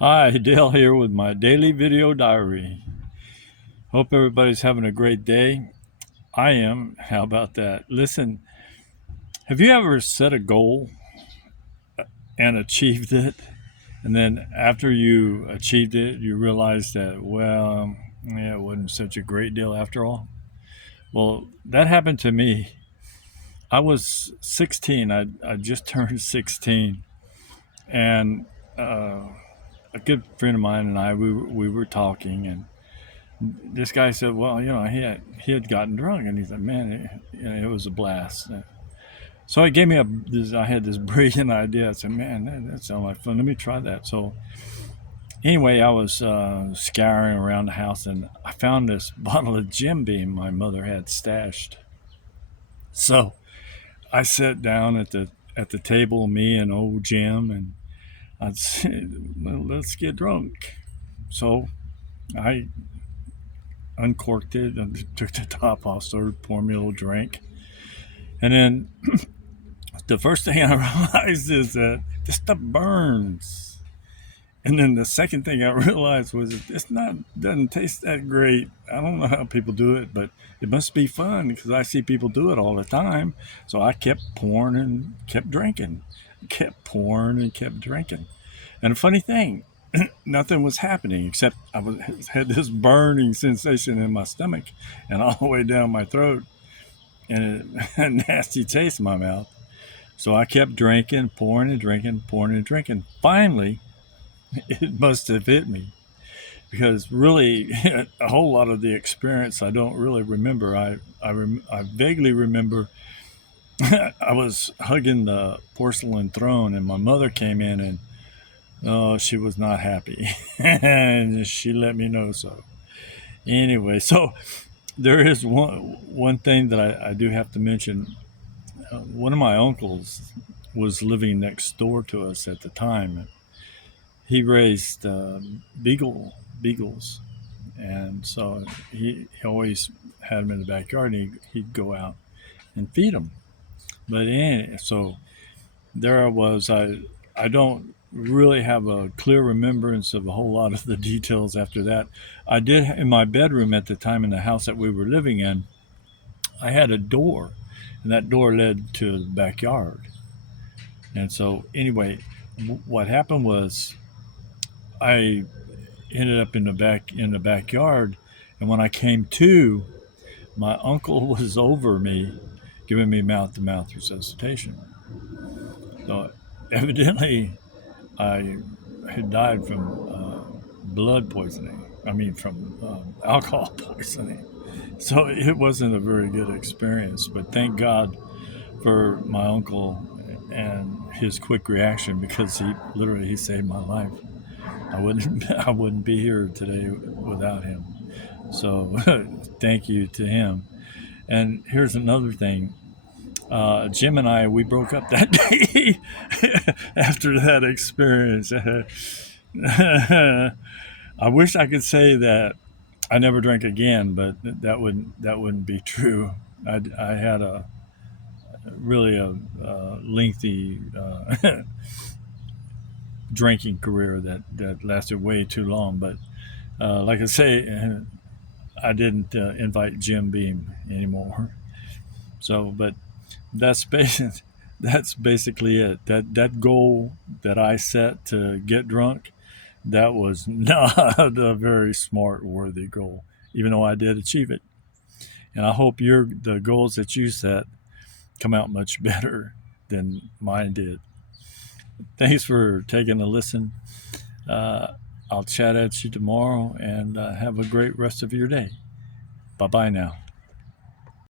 Hi, Dale here with my daily video diary. Hope everybody's having a great day. I am. How about that? Listen, have you ever set a goal and achieved it? And then after you achieved it, you realized that, well, yeah, it wasn't such a great deal after all? Well, that happened to me. I was 16. I just turned 16. And a good friend of mine and we were talking, and this guy said, "Well, he had gotten drunk," and he said, "Man, it was a blast." So it gave me I had this brilliant idea. I said, "Man, that sounds like fun. Let me try that." So anyway, I was scouring around the house, and I found this bottle of Jim Beam my mother had stashed. So I sat down at the table, me and old Jim, and I said, well, "Let's get drunk." So I uncorked it and took the top off, started pouring me a little drink. And then the first thing I realized is that this stuff burns. And then the second thing I realized was doesn't taste that great. I don't know how people do it, but it must be fun because I see people do it all the time. So I kept pouring and kept drinking, kept pouring and kept drinking. And a funny thing, nothing was happening except had this burning sensation in my stomach and all the way down my throat, and a nasty taste in my mouth. So I kept drinking, pouring and drinking, pouring and drinking. Finally, it must have hit me because really, a whole lot of the experience I don't really remember. I vaguely remember I was hugging the porcelain throne, and my mother came in, and oh, she was not happy, and she let me know so. Anyway, so there is one thing that I do have to mention. One of my uncles was living next door to us at the time. He raised beagles, and so he always had them in the backyard. And he'd go out and feed them. So there I was. I don't really have a clear remembrance of a whole lot of the details after that. I did in my bedroom at the time in the house that we were living in. I had a door, and that door led to the backyard. And so anyway, what happened was I ended up in the backyard, and when I came to, my uncle was over me, giving me mouth to mouth resuscitation. So evidently, I had died from blood poisoning. I mean, from alcohol poisoning. So it wasn't a very good experience. But thank God for my uncle and his quick reaction because he saved my life. I wouldn't be here today without him. So thank you to him. And here's another thing. Jim and we broke up that day after that experience. I wish I could say that I never drank again, but that wouldn't be true. I had a really a lengthy drinking career that lasted way too long. But like I say, I didn't invite Jim Beam anymore. So, but that's basic, that's basically it. That goal that I set to get drunk, that was not a very smart, worthy goal, even though I did achieve it. And I hope the goals that you set come out much better than mine did. Thanks for taking a listen. Uh, I'll chat at you tomorrow, and have a great rest of your day. Bye bye now.